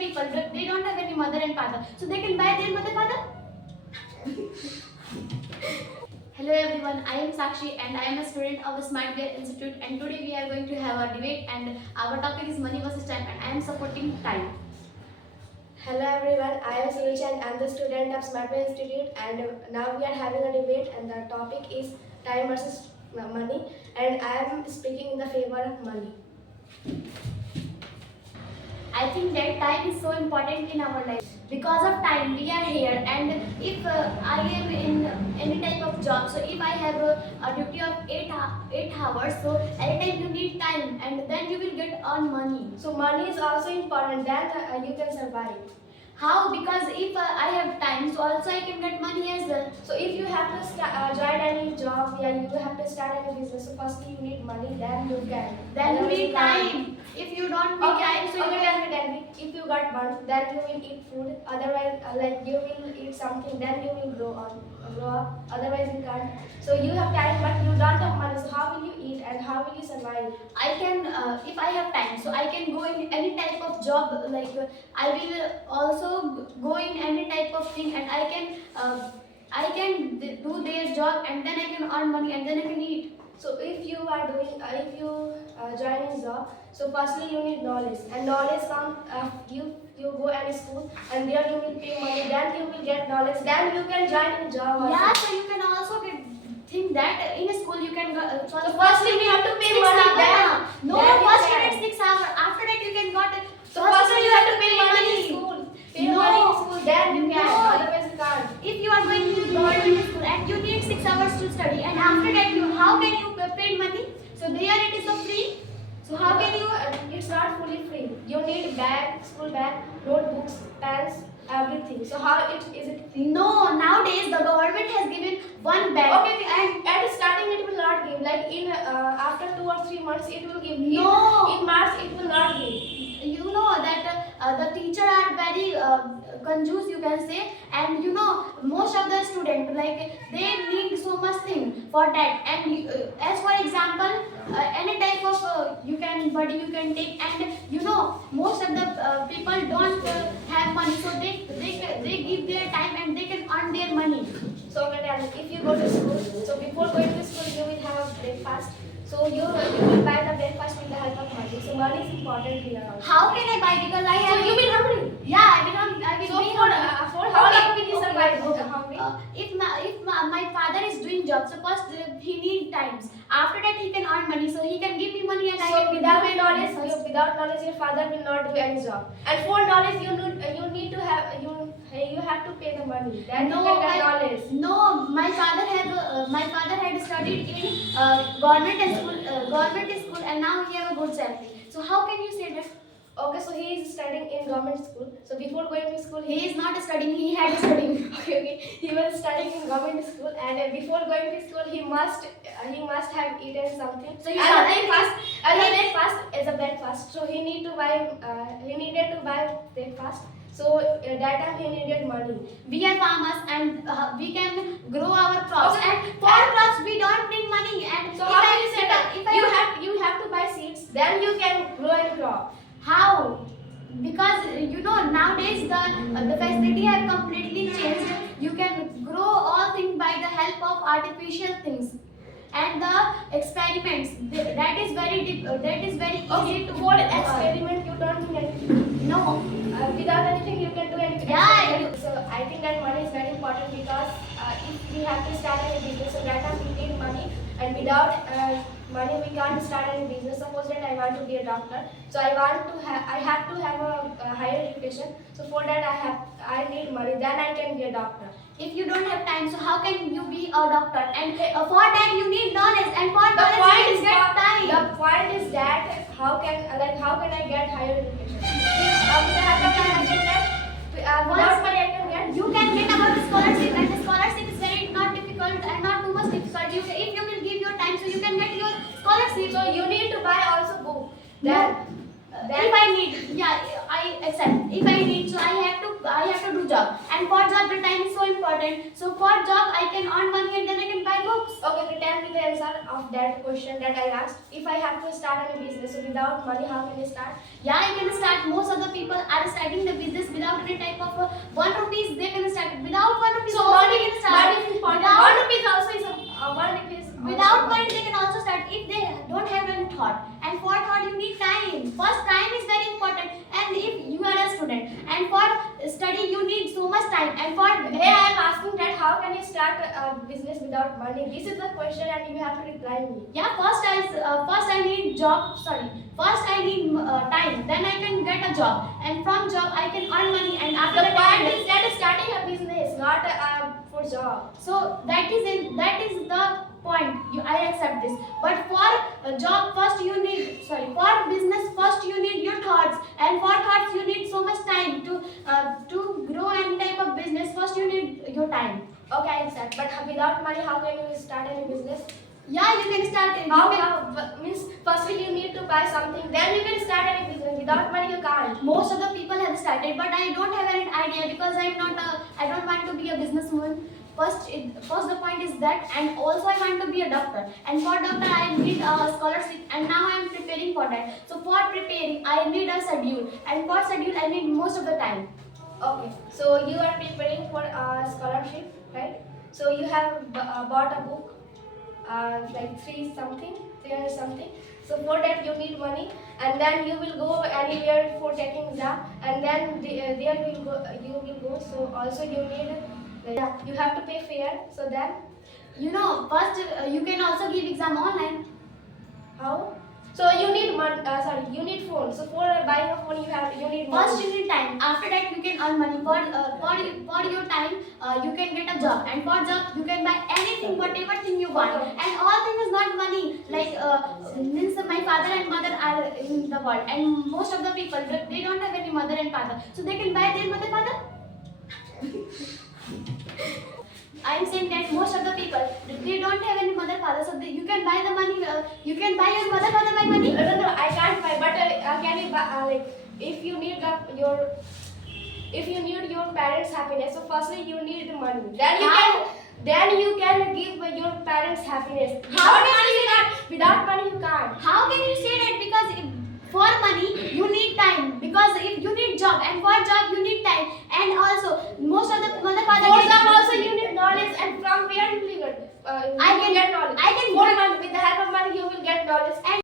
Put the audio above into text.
people, they don't have any mother and father, so they can buy their mother father. Hello everyone, I am Sakshi and I am a student of Smart Gear Institute, and today we are going to have a debate, and our topic is money versus time, and I am supporting time. Hello everyone, I am Suruchi and I am the student of Smart Gear Institute, and now we are having a debate and the topic is time versus money, and I am speaking in the favor of money. I think that time is so important in our life. Because of time, we are here, and if I am in any type of job, so if I have a duty of 8 hours, so every time you need time, and then you will get earn money. So money is also important, that you can survive. How? Because if I have time, so also I can get money as well. So if you have to join any job, yeah, you have to start any business. So firstly you need money, then you can. Then you need time. If you don't need time, so you can. If you got money, then you will eat food. Otherwise, like you will eat something, then you will grow up. Otherwise you can't. So you have time, but you don't have money. So how will you eat and how will you survive? I can, if I have time, so I can go in any type of job. Like I will also go in any type of thing, and I can do their job, and then I can earn money, and then I can eat. So if you are doing, if you join a job, so firstly you need knowledge, and knowledge comes you go any school, and there you will pay money, then you will get knowledge, then you can join a job. Also. Yeah, so you can also get think that in a school you can go. So firstly we have to pay money. No, first you need 6 hours. After that you can got. So firstly you have to pay money in school. Pay money in school, then you can. Otherwise you can't. If you are going to government school and you need 6 hours to study, and after that how can you pay money? So there it is so free. So how can you? It's not fully free. You need bag, school bag, notebooks, pens, everything. So how is it free? No, nowadays the government has given one bag. Okay, and at starting it will not give. Like in after 2 or 3 months it will give. No. In March it will not give. You know that the teacher are very confused, you can say, and you know most of the student, like they need so much thing for that, and as for example any type of you can take, and you know most of the people don't have money, so they give their time and they can earn their money. So if you go to school, so before going to school you will have a breakfast. So you will buy the breakfast with the help of money. So money is important here also. How can I buy? Because I have. So you will hungry. Yeah, I will be So hungry. for how long will you survive? Hungry? If my father is doing job, so first he need times. After that he can earn money, so he can give me money, and I So can without knowledge your father will not do any job. And for knowledge you need to have you have to pay the money. Then you can get knowledge. No, my father had studied in government school, and now he have a good salary. So how can you say that? Okay, so he is studying in government school. So before going to school, He is not studying. He had studying. okay. He was studying in government school, and before going to school, he must have eaten something. So breakfast is a breakfast. So he needed to buy breakfast. So that time he needed money. We are farmers, and we can grow our crops. Okay. And for crops, we don't need money. And So how will you say that? You have to buy seeds, then you can grow a crop. How? Because you know nowadays the facility have completely changed. You can grow all things by the help of artificial things, and the experiments that is very easy to For experiment you don't need anything. No. Without anything you can do anything. Yeah. So I think that money is very important, because if we have to start any business, so that time we need money, and without money we can't start any business. Suppose that I want to be a doctor, so I have to have a higher education. So for that I need money, then I can be a doctor. If you don't have time, so how can you be a doctor? And for that you need knowledge, and for The knowledge point you is get time. The point is that how can I get higher education? With the help of time I can get. Without money I can get. You can get about the scholarship, and the scholarship is very not difficult and not too much difficult. If you will give your time, so you can get your scholarship. So you need to buy also book. Then if I need, yeah, I accept. If I need, so I have to do job. And for job, the time is so important. So for job, I can earn money, and then I can buy books. Okay, tell me the answer. of that question that I asked. If I have to start any business without money, how can I start? Yeah, you can start. Most of the people are starting the business without any type of 1 rupees. They can start without 1 rupees. So also money they can start. is important. Without- 1 rupee also is a 1 rupee is also Without money, important. they can also start if they don't have any thought. And for thought, you need time. First, time is very important. And if you are a student, and for study, you need so much time. And for Hey, I am asking that how can you start a business without money? This is the question, and you have to reply me. yeah, first I need job. Sorry, first I need time. Then I can get a job, and from job I can earn money. And after The that, I point can- is that starting a business, not for job. so that is the point. I accept this. But for job, first you need for business, first you need your thoughts, and for thoughts you need so much time to grow any type of business. First you need your time. Okay, I accept. But without money, how can you start any business? Yeah, you can start it. How means firstly you need to buy something, then you can start any business. Without money, you can't. Most of the people have started, but I don't have any idea because I don't want to be a businesswoman. First the point is that, and also I want to be a doctor. And for doctor I need a scholarship, and now I am preparing for that. So for preparing I need a schedule, and for schedule I need most of the time. Okay, so you are preparing for a scholarship, right? So you have bought a book, like 300 something. So for that you need money, and then you will go anywhere for taking exam, and then there you will go. So also you need, you have to pay fare. So then First you can also give exam online. how? So you need you need phone. So for buying a phone, you need money. First you need time. After that you can earn money. For your time you can get a job, and for job you can buy anything, whatever thing you want. Okay. And all thing is not money. Like means my father and mother are in the world, and most of the people they don't have any mother and father, so they can buy their mother father. I am saying that most of the people they don't have any mother father, so you can buy the money. You can buy your mother father by money. No, I can't buy. But can you buy like if you need your parents' happiness? So firstly you need the money. Then you can give your parents happiness. How Without can money you can't. Without money you can't. How can you say that? Because for money you need time, because if you need job, and for job you need time, and also most of the mother father. For them also you need knowledge, and from where you will get? I can get knowledge. I can For money, with the help of money you will get knowledge. And